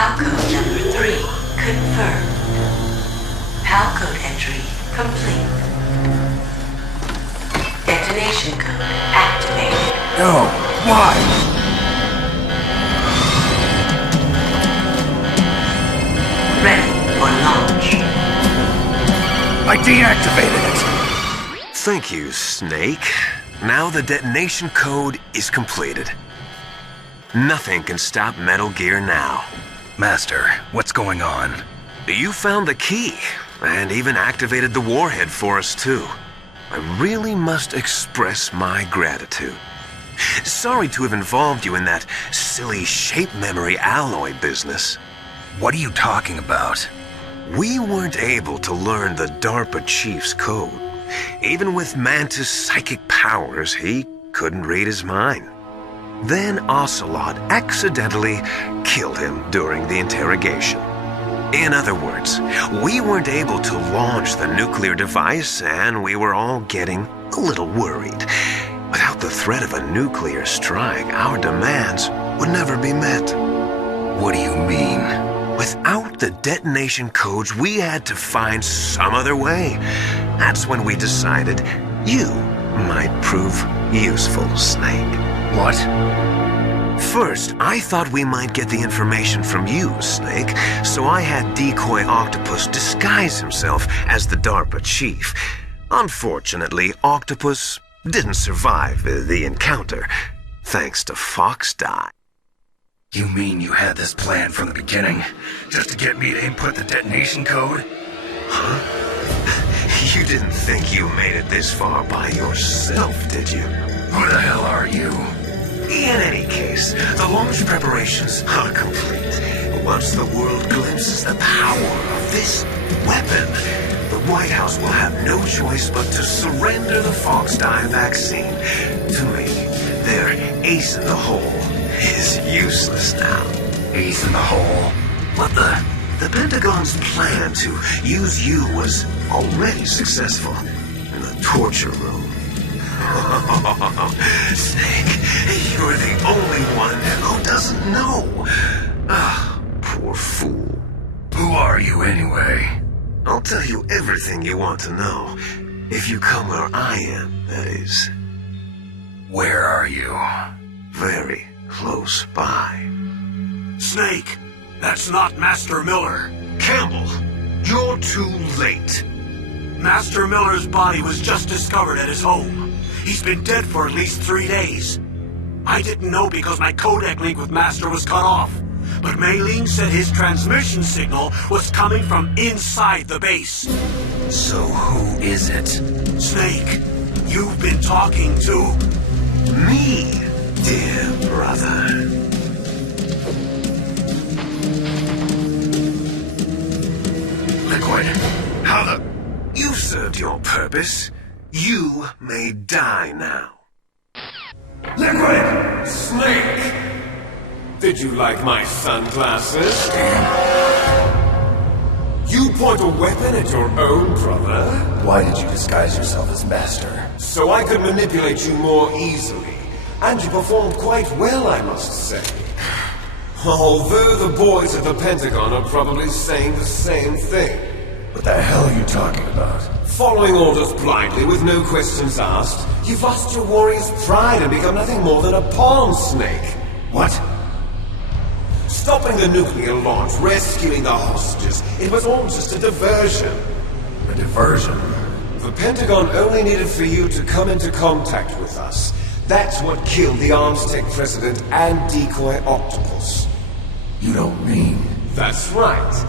PAL code number 3 confirmed. PAL code entry complete. Detonation code activated. No, why? Ready for launch. I deactivated it. Thank you, Snake. Now the detonation code is completed. Nothing can stop Metal Gear now. Master, what's going on? You found the key, and even activated the warhead for us, too. I really must express my gratitude. Sorry to have involved you in that silly shape memory alloy business. What are you talking about? We weren't able to learn the DARPA chief's code. Even with Mantis' psychic powers, he couldn't read his mind. Then Ocelot accidentally killed him during the interrogation. In other words, we weren't able to launch the nuclear device, and we were all getting a little worried. Without the threat of a nuclear strike, our demands would never be met. What do you mean? Without the detonation codes, we had to find some other way. That's when we decided you might prove useful, Snake. What? First, I thought we might get the information from you, Snake, so I had Decoy Octopus disguise himself as the DARPA chief. Unfortunately, Octopus didn't survive the encounter, thanks to FOXDIE. You mean you had this plan from the beginning, just to get me to input the detonation code? Huh? You didn't think you made it this far by yourself, did you? Who the hell are you? In any case, the launch preparations are complete. Once the world glimpses the power of this weapon, the White House will have no choice but to surrender the FOXDIE vaccine to me. Their ace in the hole is useless now. Ace in the hole? What the? The Pentagon's plan to use you was already successful in the torture room. Snake, you're the only one who doesn't know. Ah, poor fool. Who are you anyway? I'll tell you everything you want to know. If you come where I am, that is. Where are you? Very close by. Snake, that's not Master Miller. Campbell, you're too late. Master Miller's body was just discovered at his home. He's been dead for at least 3 days. I didn't know because my codec link with Master was cut off. But Mei Ling said his transmission signal was coming from inside the base. So who is it? Snake, you've been talking to... me, dear brother. Liquid, how the... You served your purpose. You may die now. Liquid! Snake! Did you like my sunglasses? You point a weapon at your own brother? Why did you disguise yourself as Master? So I could manipulate you more easily. And you performed quite well, I must say. Although the boys at the Pentagon are probably saying the same thing. What the hell are you talking about? Following orders blindly with no questions asked, you've lost your warrior's pride and become nothing more than a pawn, Snake. What? Stopping the nuclear launch, rescuing the hostages, it was all just a diversion. A diversion? The Pentagon only needed for you to come into contact with us. That's what killed the Arms Tech President and Decoy Octopus. You don't mean... That's right.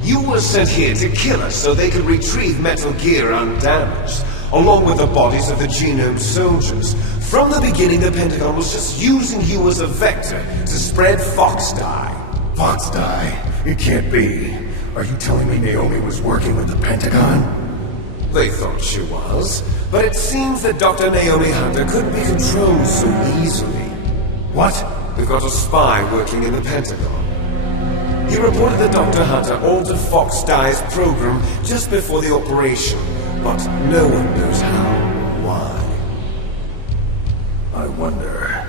You were sent here to kill us so they could retrieve Metal Gear undamaged, along with the bodies of the Genome soldiers. From the beginning, the Pentagon was just using you as a vector to spread FOXDIE. FOXDIE? It can't be. Are you telling me Naomi was working with the Pentagon? They thought she was, but it seems that Dr. Naomi Hunter couldn't be controlled so easily. What? We've got a spy working in the Pentagon. He reported that Dr. Hunter altered FOXDIE's program just before the operation, but no one knows how or why. I wonder...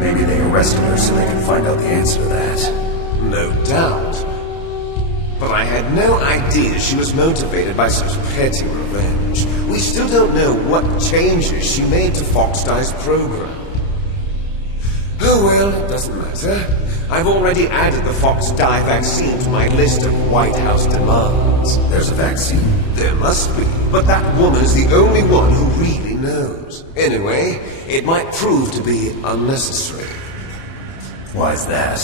Maybe they arrested her so they can find out the answer to that. No doubt. But I had no idea she was motivated by such petty revenge. We still don't know what changes she made to FOXDIE's program. Oh well, it doesn't matter. I've already added the FOXDIE vaccine to my list of White House demands. There's a vaccine? There must be, but that woman is the only one who really knows. Anyway, it might prove to be unnecessary. Why's that?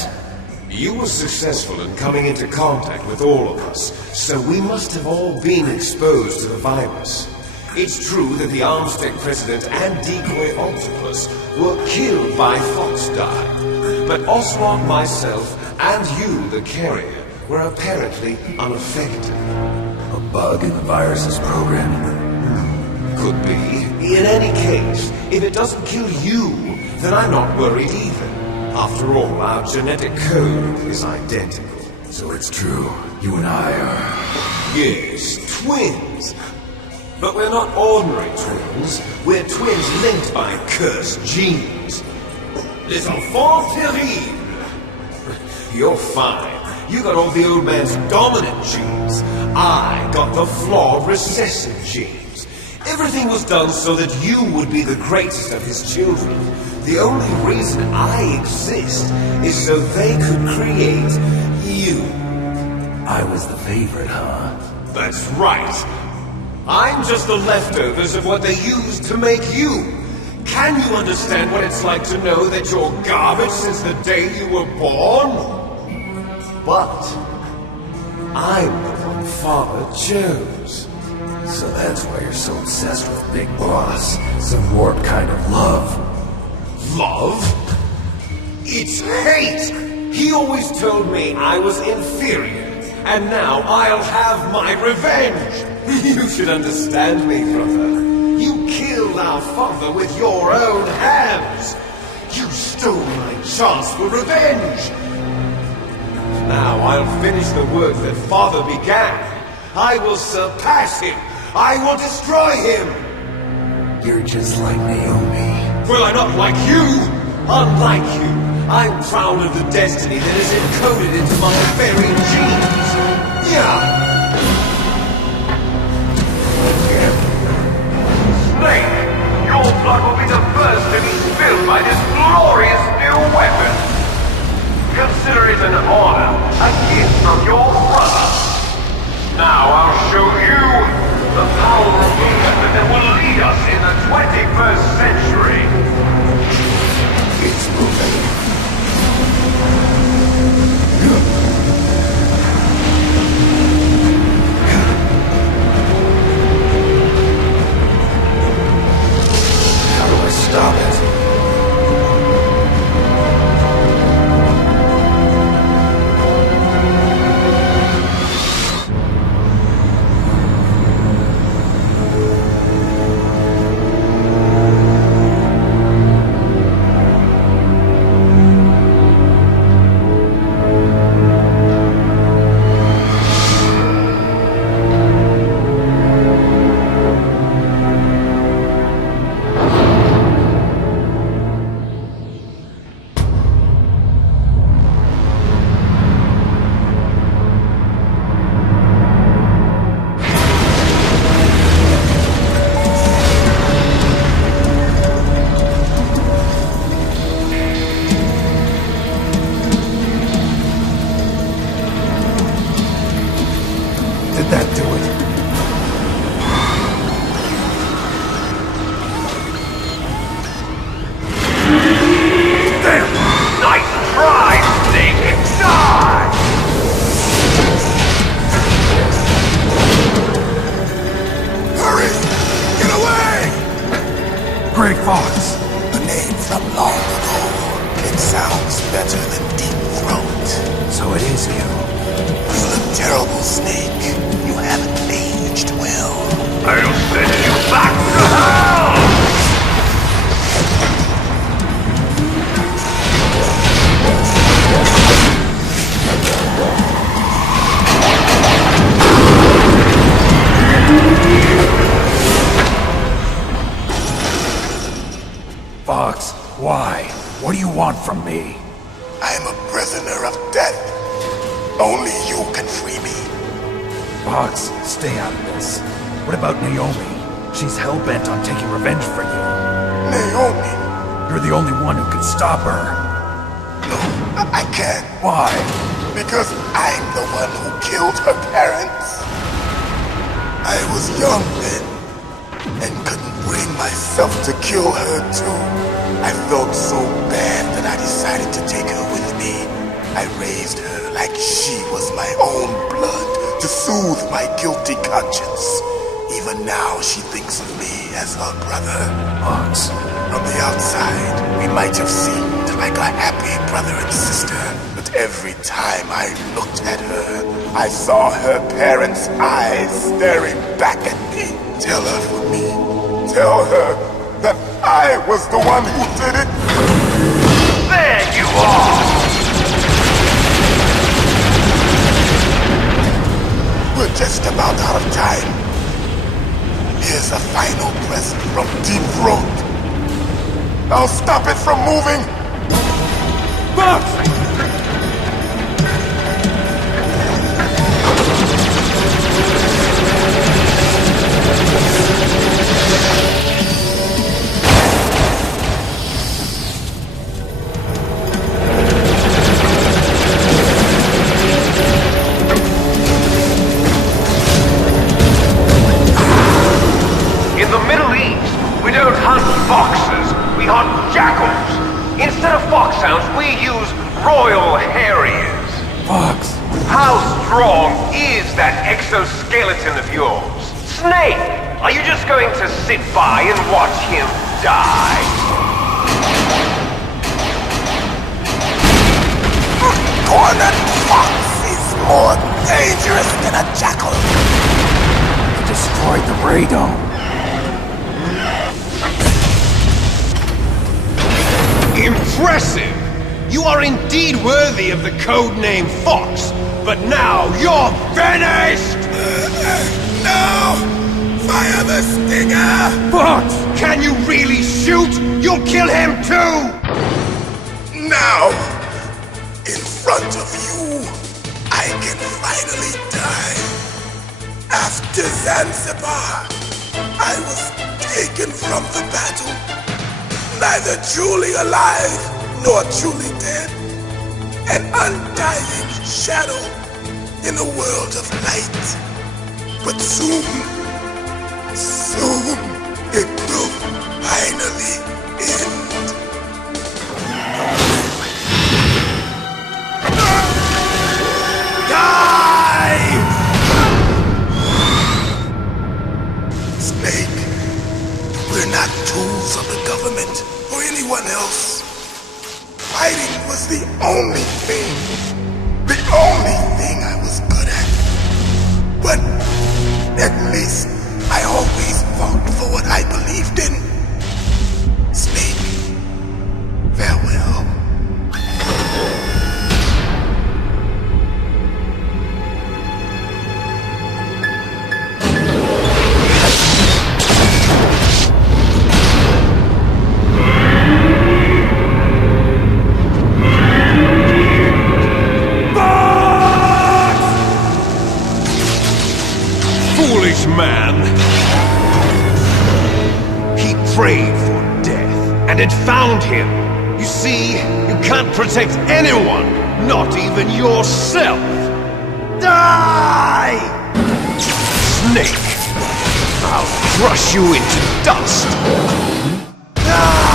You were successful in coming into contact with all of us, so we must have all been exposed to the virus. It's true that the Armstead President and Decoy Octopus were killed by FOXDIE, but Ocelot, myself, and you, the carrier, were apparently unaffected. A bug in the virus's programming? Could be. In any case, if it doesn't kill you, then I'm not worried either. After all, our genetic code is identical. So it's true, you and I are... Yes, twins. But we're not ordinary twins. We're twins linked by cursed genes. Les enfants terribles. You're fine. You got all the old man's dominant genes. I got the flawed recessive genes. Everything was done so that you would be the greatest of his children. The only reason I exist is so they could create you. I was the favorite, huh? That's right. I'm just the leftovers of what they used to make you. Can you understand what it's like to know that you're garbage since the day you were born? But I'm the one Father chose. So that's why you're so obsessed with Big Boss. Some warped kind of love. Love? It's hate! He always told me I was inferior, and now I'll have my revenge! You should understand me, brother. You killed our father with your own hands! You stole my chance for revenge! Now I'll finish the work that Father began. I will surpass him! I will destroy him! You're just like Naomi. Well, I'm not like you! Unlike you, I'm proud of the destiny that is encoded into my very genes! Yeah! Snake, your blood will be the first to be spilled by this glorious new weapon! Consider it an honor, a gift from your brother! Now I'll show you the power of the weapon that will lead us in the 21st century! It's moving. How do I stop it? Fox, why? What do you want from me? I am a prisoner of death. Only you can free me. Fox, stay out of this. What about Naomi? She's hell-bent on taking revenge for you. Naomi? You're the only one who can stop her. No, I can't. Why? Because I'm the one who killed her parents. I was young then, and couldn't bring myself to kill her too. I felt so bad that I decided to take her with me. I raised her like she was my own blood to soothe my guilty conscience. Even now she thinks of me as her brother. Fox. From the outside, we might have seemed like a happy brother and sister, but every time I looked at her, I saw her parents' eyes staring back at me. Tell her for me. Tell her that I was the one who did it. There you are! We're just about out of time. Here's a final present from Deep Throat. I'll stop it from moving. Fox! In the Middle East, we don't hunt foxes, we hunt jackals. Instead of foxhounds, we use royal harriers. Fox! How strong is that exoskeleton of yours? Snake, are you just going to sit by and watch him die? Cornered fox is more dangerous than a jackal. You destroyed the radome. Impressive! You are indeed worthy of the code name Fox, but now you're finished! No! Fire the stinger! Fox! Can you really shoot? You'll kill him too! Now, in front of you, I can finally die. After Zanzibar, I was taken from the battle. Neither truly alive nor truly dead. An undying shadow in a world of light. But soon it will finally end. Die! Snake, we're not tools of the government or anyone else. Fighting was the only thing I was good at. But at least I always fought for what I believed in. Snake, farewell. Foolish man! He prayed for death, and it found him. You see, you can't protect anyone, not even yourself. Die! Snake, I'll crush you into dust. Die!